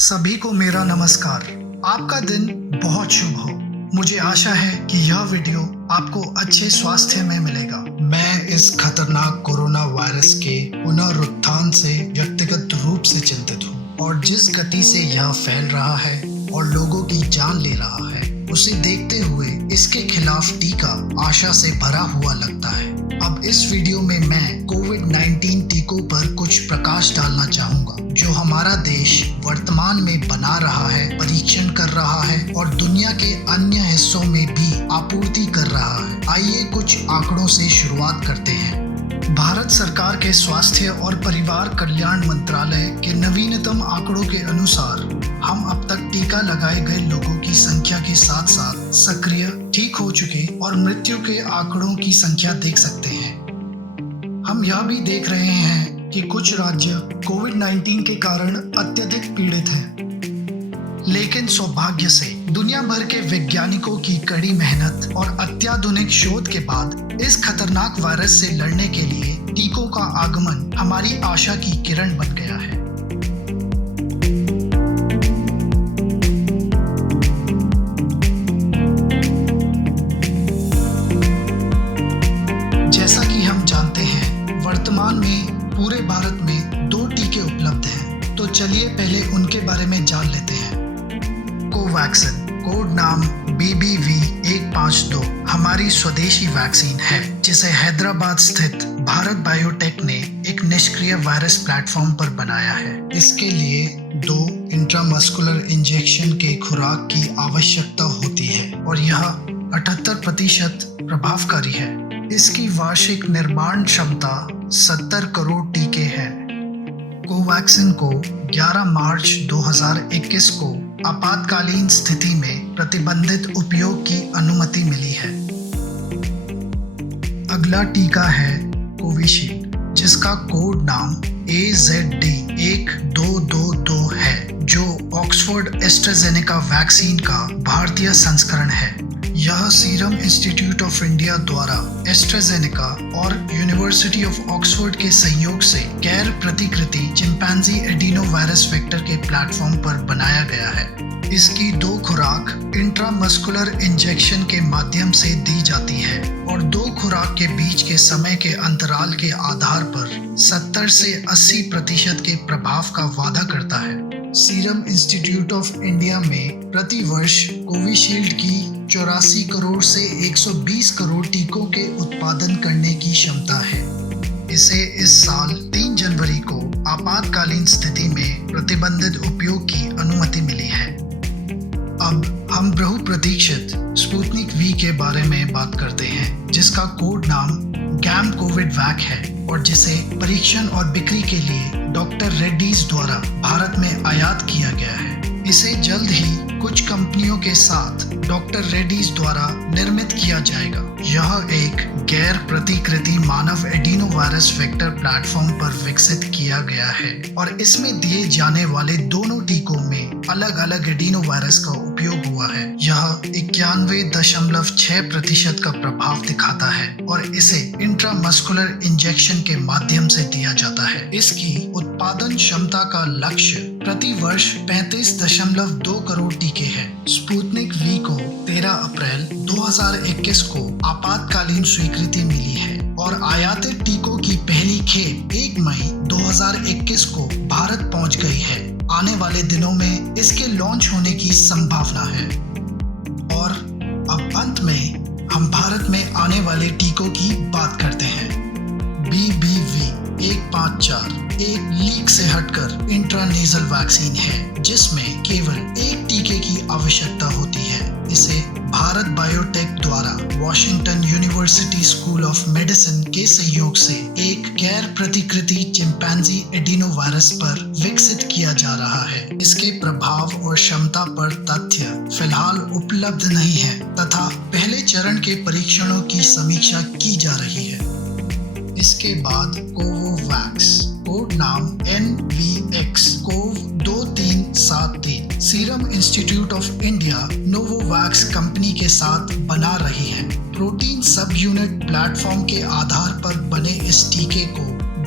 सभी को मेरा नमस्कार। आपका दिन बहुत शुभ हो। मुझे आशा है कि यह वीडियो आपको अच्छे स्वास्थ्य में मिलेगा। मैं इस खतरनाक कोरोना वायरस के पुनरुत्थान से व्यक्तिगत रूप से चिंतित हूँ और जिस गति से यह फैल रहा है और लोगों की जान ले रहा है, उसे देखते हुए इसके खिलाफ टीका आशा से भरा हुआ लगता है। अब इस वीडियो में मैं कोविड-19 टीकों पर कुछ प्रकाश डालना चाहूंगा, जो हमारा देश वर्तमान में बना रहा है, परीक्षण कर रहा है और दुनिया के अन्य हिस्सों में भी आपूर्ति कर रहा है। आइए कुछ आंकड़ों से शुरुआत करते हैं। भारत सरकार के स्वास्थ्य और परिवार कल्याण मंत्रालय के नवीनतम आंकड़ों के अनुसार हम अब तक टीका लगाए गए लोगों की संख्या के साथ साथ सक्रिय, ठीक हो चुके और मृत्यु के आंकड़ों की संख्या देख सकते हैं। हम यह भी देख रहे हैं कि कुछ राज्य कोविड-19 के कारण अत्यधिक पीड़ित हैं, लेकिन सौभाग्य से दुनिया भर के वैज्ञानिकों की कड़ी मेहनत और अत्याधुनिक शोध के बाद इस खतरनाक वायरस से लड़ने के लिए टीकों का आगमन हमारी आशा की किरण बन गया है। जैसा कि हम जानते हैं, वर्तमान में पूरे भारत में 2 टीके उपलब्ध हैं, तो चलिए पहले उनके बारे में जान लेते हैं। कोवैक्सिन, कोड नाम BBV152, हमारी स्वदेशी वैक्सीन है, जिसे हैदराबाद स्थित भारत बायोटेक ने एक निष्क्रिय वायरस प्लेटफॉर्म पर बनाया है। इसके लिए 2 इंट्रामस्कुलर इंजेक्शन के खुराक की आवश्यकता होती है और यह 78% प्रभावकारी है। इसकी वार्षिक निर्माण क्षमता 70 करोड़ टीके है। कोवैक्सिन को 11 मार्च 2021 को आपातकालीन स्थिति में प्रतिबंधित उपयोग की अनुमति मिली है। अगला टीका है कोविशील्ड, जिसका कोड नाम AZD1222 है, जो ऑक्सफोर्ड एस्ट्राजेनेका वैक्सीन का भारतीय संस्करण है। यह सीरम इंस्टीट्यूट ऑफ इंडिया द्वारा एस्ट्राजेनेका और यूनिवर्सिटी ऑफ ऑक्सफोर्ड के सहयोग से गैर प्रतिकृति चिंपैंजी एडिनोवायरस वेक्टर के प्लेटफॉर्म पर बनाया गया है। इसकी 2 खुराक इंट्रामस्कुलर इंजेक्शन के माध्यम से दी जाती है और 2 खुराक के बीच के समय के अंतराल के आधार पर 70 से 80% के प्रभाव का वादा करता है। सीरम इंस्टीट्यूट ऑफ इंडिया में प्रति वर्ष कोविशील्ड की 84 करोड़ से 120 करोड़ टीकों के उत्पादन करने की क्षमता है। इसे इस साल 3 जनवरी को आपातकालीन स्थिति में प्रतिबंधित उपयोग की अनुमति मिली है। अब हम बहुप्रतीक्षित स्पुतनिक V के बारे में बात करते हैं, जिसका कोड नाम गैम कोविड वैक है और जिसे परीक्षण और बिक्री के लिए डॉक्टर रेड्डीज द्वारा भारत में आयात किया गया है। इसे जल्द ही कुछ कंपनियों के साथ डॉक्टर रेड्डीज द्वारा निर्मित किया जाएगा। यह एक गैर प्रतिकृति मानव एडिनोवायरस वेक्टर प्लेटफॉर्म पर विकसित किया गया है और इसमें दिए जाने वाले दोनों टीकों में अलग अलग एडिनोवायरस का उपयोग हुआ है। यह 91.6% का प्रभाव दिखाता है और इसे इंट्रामस्कुलर इंजेक्शन के माध्यम से दिया जाता है। इसकी उत्पादन क्षमता का लक्ष्य प्रति वर्ष 35.2 करोड़ टीके हैं। स्पुतनिक V को 13 अप्रैल 2021 को आपातकालीन स्वीकृति मिली है और आयातित टीकों की पहली खेप 1 मई 2021 को भारत पहुंच गई है। आने वाले दिनों में इसके लॉन्च होने की संभावना है। और अब अंत में हम भारत में आने वाले टीकों की बात करते हैं। BBV154 एक लीक से हटकर इंट्रानेजल वैक्सीन है, जिसमें केवल एक टीके की आवश्यकता होती है। इसे भारत बायोटेक द्वारा Washington university school of medicine के सहयोग से एक गैर प्रतिकृति चिंपैंजी एडिनोवायरस पर विकसित किया जा रहा है। इसके प्रभाव और क्षमता पर तथ्य फिलहाल उपलब्ध नहीं है तथा पहले चरण के परीक्षणों की समीक्षा की जा रही है। इसके बाद कोवोवैक्स, कोड नाम NVX-CoV2373, serum institute of India Novavax company के साथ बना रही है। प्रोटीन सब यूनिट प्लेटफॉर्म के आधार पर बने इस टीके को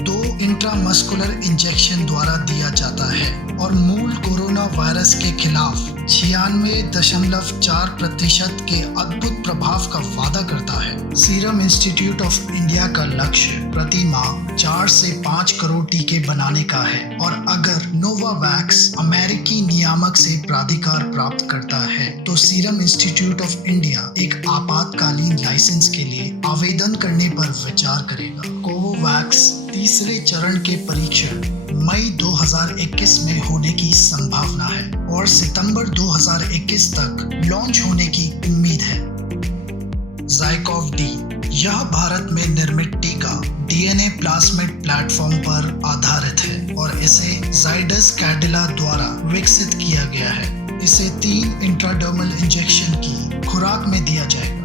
2 इंट्रामस्कुलर इंजेक्शन द्वारा दिया जाता है और मूल कोरोना वायरस के खिलाफ 96.4% के अद्भुत प्रभाव का वादा करता है। सीरम इंस्टीट्यूट ऑफ इंडिया का लक्ष्य प्रति माह 4 से 5 करोड़ टीके बनाने का है और अगर नोवावैक्स अमेरिकी नियामक से प्राधिकार प्राप्त करता है तो सीरम इंस्टीट्यूट ऑफ इंडिया एक आपातकालीन लाइसेंस के लिए आवेदन करने पर विचार करेगा। कोवोवैक्स तीसरे चरण के परीक्षण मई 2021 में होने की संभावना है और सितंबर 2021 तक लॉन्च होने की उम्मीद है। ज़ाइकोव-डी यह भारत में निर्मित टीका डीएनए प्लाज्मिड प्लेटफॉर्म पर आधारित है और इसे जाइडस कैडिला द्वारा विकसित किया गया है। इसे 3 इंट्राडर्मल इंजेक्शन की खुराक में दिया जाएगा।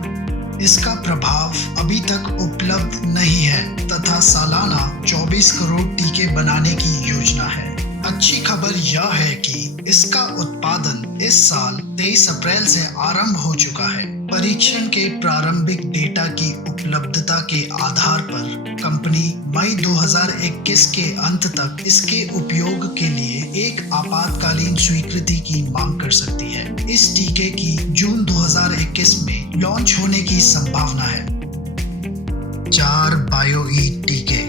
इसका प्रभाव अभी तक उपलब्ध नहीं है तथा सालाना 24 करोड़ टीके बनाने की योजना है। अच्छी खबर यह है कि इसका उत्पादन इस साल 23 अप्रैल से आरंभ हो चुका है। परीक्षण के प्रारंभिक डेटा की उपलब्धता के आधार पर कंपनी मई 2021 के अंत तक इसके उपयोग के लिए एक आपातकालीन स्वीकृति की मांग कर सकती है। इस टीके की जून 2021 में लॉन्च होने की संभावना है। 4 बायो-ई टीके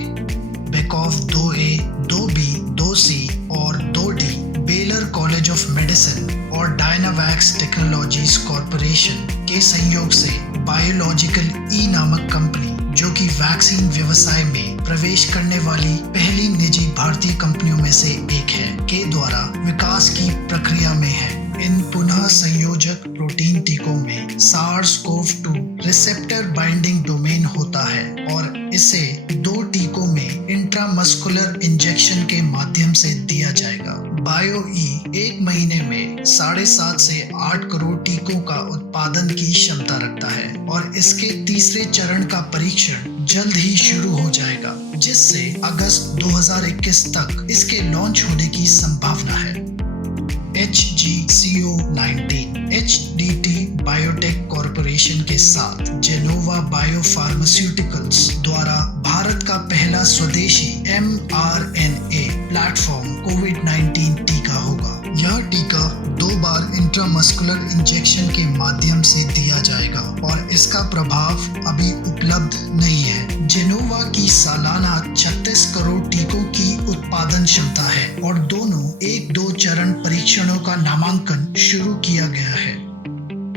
बेकॉफ 2A, 2B, 2C और 2D baler college of medicine और डायनावैक्स टेक्नोलॉजीज कॉरपोरेशन के सहयोग से बायोलॉजिकल ई नामक कंपनी जो कि वैक्सीन व्यवसाय में प्रवेश करने वाली पहली निजी भारतीय कंपनियों में से एक है के द्वारा विकास की प्रक्रिया में है। इन पुनः संयोजक प्रोटीन टीकों में SARS-CoV-2 रिसेप्टर बाइंडिंग डोमेन होता है और इसे 2 टीकों में इंट्रामस्कुलर इंजेक्शन के माध्यम से दिया जाएगा। बायो-ई 1 महीने में 7.5 से 8 करोड़ टीकों का उत्पादन की क्षमता रखता है और इसके तीसरे चरण का परीक्षण जल्द ही शुरू हो जाएगा, जिससे अगस्त 2021 तक इसके लॉन्च होने की संभावना है। HGCO19 HDT बायोटेक कॉरपोरेशन के साथ जेनोवा बायोफार्मास्यूटिकल्स द्वारा भारत का पहला स्वदेशी mRNA प्लेटफॉर्म कोविड-19 टीका होगा। यह टीका 2 बार इंट्रामस्कुलर इंजेक्शन के माध्यम से दिया जाएगा और इसका प्रभाव अभी उपलब्ध नहीं है। जेनोवा की सालाना 36 करोड़ टीकों की उत्पादन क्षमता है और दोनों 1-2 चरण परीक्षणों का नामांकन शुरू किया गया है।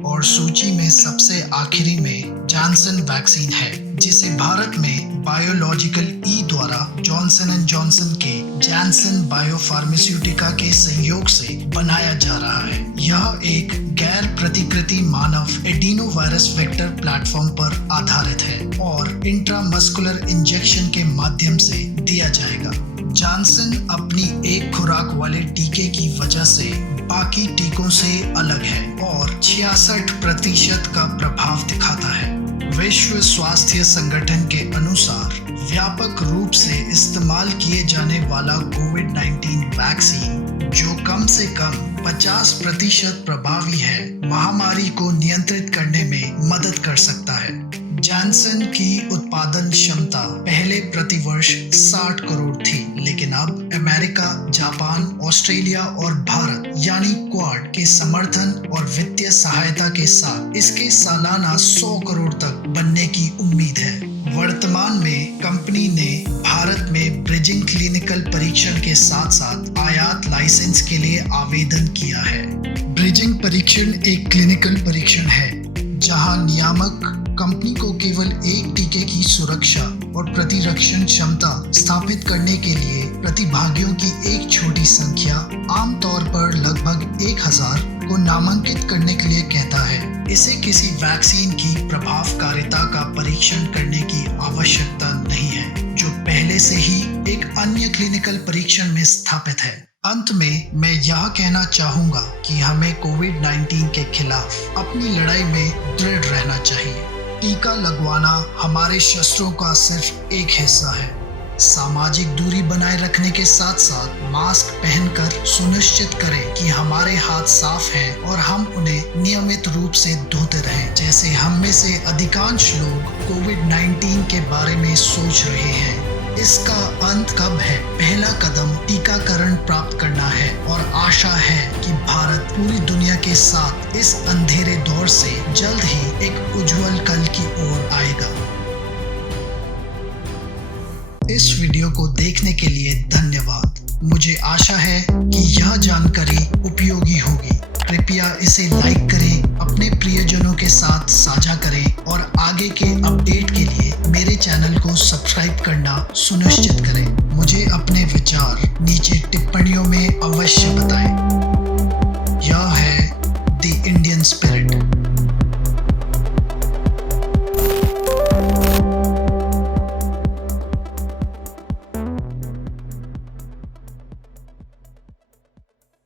और सूची में सबसे आखिरी में जॉनसन वैक्सीन है, जिसे भारत में बायोलॉजिकल ई द्वारा जॉनसन एंड जॉनसन के जैनसन बायोफार्मास्यूटिका के सहयोग से बनाया जा रहा है। यह एक गैर प्रतिकृति मानव एडिनो वायरस वेक्टर प्लेटफॉर्म पर आधारित है और इंट्रामस्कुलर इंजेक्शन के माध्यम से दिया जाएगा। जॉनसन अपनी एक खुराक वाले टीके की वजह से बाकी टीकों से अलग है और 66% का प्रभाव दिखाता है। विश्व स्वास्थ्य संगठन के अनुसार व्यापक रूप से इस्तेमाल किए जाने वाला कोविड-19 वैक्सीन जो कम से कम 50% प्रभावी है, महामारी को नियंत्रित करने में मदद कर सकता है। जॉनसन की उत्पादन क्षमता पहले प्रतिवर्ष 60 करोड़ थी, लेकिन अब अमेरिका, जापान, ऑस्ट्रेलिया और भारत यानी क्वाड के समर्थन और वित्तीय सहायता के साथ इसके सालाना 100 करोड़ तक बनने की उम्मीद है। वर्तमान में कंपनी ने भारत में ब्रिजिंग क्लिनिकल परीक्षण के साथ साथ आयात लाइसेंस के लिए आवेदन किया है। ब्रिजिंग परीक्षण एक क्लिनिकल परीक्षण है जहां नियामक कंपनी को केवल एक टीके की सुरक्षा और प्रतिरक्षण क्षमता स्थापित करने के लिए प्रतिभागियों की एक छोटी संख्या, आमतौर पर लगभग 1000 को नामांकित करने के लिए कहता है। इसे किसी वैक्सीन की प्रभावकारिता का परीक्षण करने की आवश्यकता नहीं है, जो पहले से ही एक अन्य क्लिनिकल परीक्षण में स्थापित है। अंत में मैं यह कहना चाहूँगा कि हमें कोविड-19 के खिलाफ अपनी लड़ाई में दृढ़ रहना चाहिए। टीका लगवाना हमारे शस्त्रों का सिर्फ एक हिस्सा है। सामाजिक दूरी बनाए रखने के साथ साथ मास्क पहनकर सुनिश्चित करें कि हमारे हाथ साफ हैं और हम उन्हें नियमित रूप से धोते रहें। जैसे हम में से अधिकांश लोग कोविड-19 के बारे में सोच रहे हैं, इसका अंत कब है? पहला कदम टीकाकरण प्राप्त करना है और आशा है कि भारत पूरी दुनिया के साथ इस अंधेरे दौर से जल्द ही एक उज्जवल कल की ओर आएगा। इस वीडियो को देखने के लिए धन्यवाद। मुझे आशा है कि यह जानकारी उपयोगी होगी। कृपया इसे लाइक करें, अपने प्रियजनों के साथ साझा करें और आगे के अपडेट के लिए मेरे चैनल को सब्सक्राइब करना सुनिश्चित करें। मुझे अपने विचार नीचे टिप्पणियों में अवश्य बताएं। यह